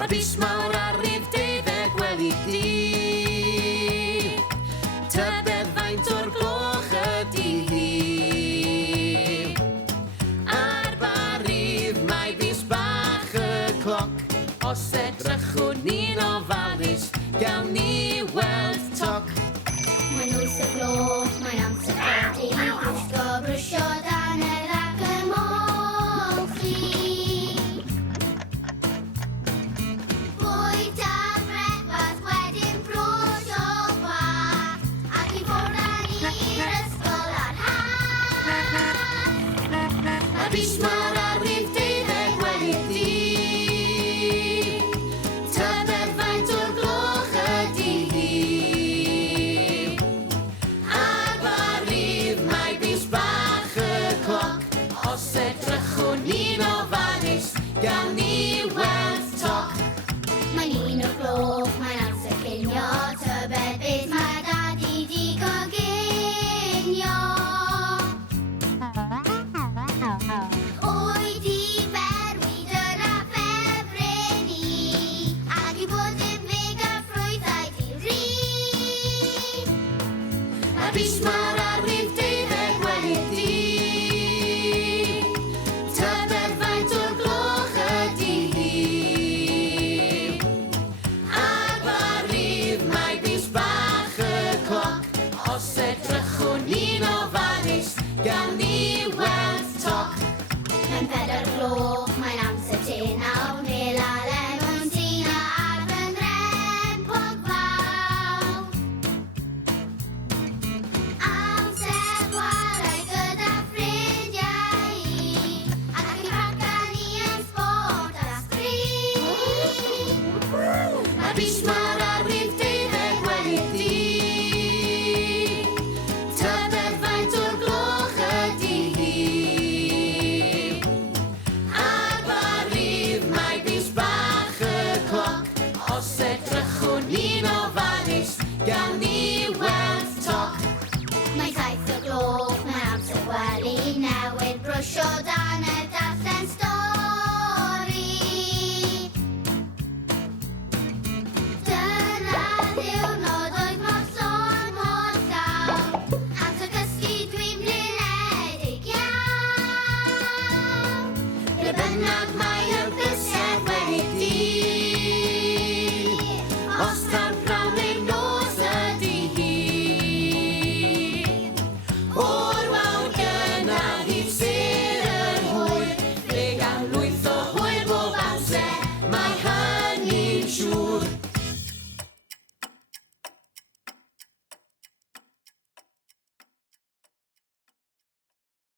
Mae bis mawr ar rif 12 gwely di. Tybed faint o'r gloch ydi hi. Ar bar rif mae bis bach y cloc. Os edrychwn ni'n ofalus, gawn ni weld toc. Mae'n 8 o'r gloch, mae'n amser codi. Gwisgo brwsio dannedd ac ymolchi. Bwyd a brecwast, wedyn brwd o gwallt. Ac i ffwrdd â ni'r ysgol ar haf. Mae bis mawr ar rif 12 gwely di. Tybed faint o'r gloch ydi hi. Ar bar rif mae bis bach y cloc. Os edrychwn ni'n ofalus, gawn ni weld toc. Mae'n 1 o'r gloch, mae'n amser cinio. Tybed beth mae dadi 'di goginio. Oed i berwi, dyna ffefryn ni. Ac i bod yn fig a ffrwythau di ri. Mae bis mawr ar rif 12 gwely di. Tybed faint o'r gloch ydi hi. Ar bar rif mae bis bach y cloc. Os edrychwn ni'n ofalus, gawn ni weld toc. Mae'n 4 o'r gloch.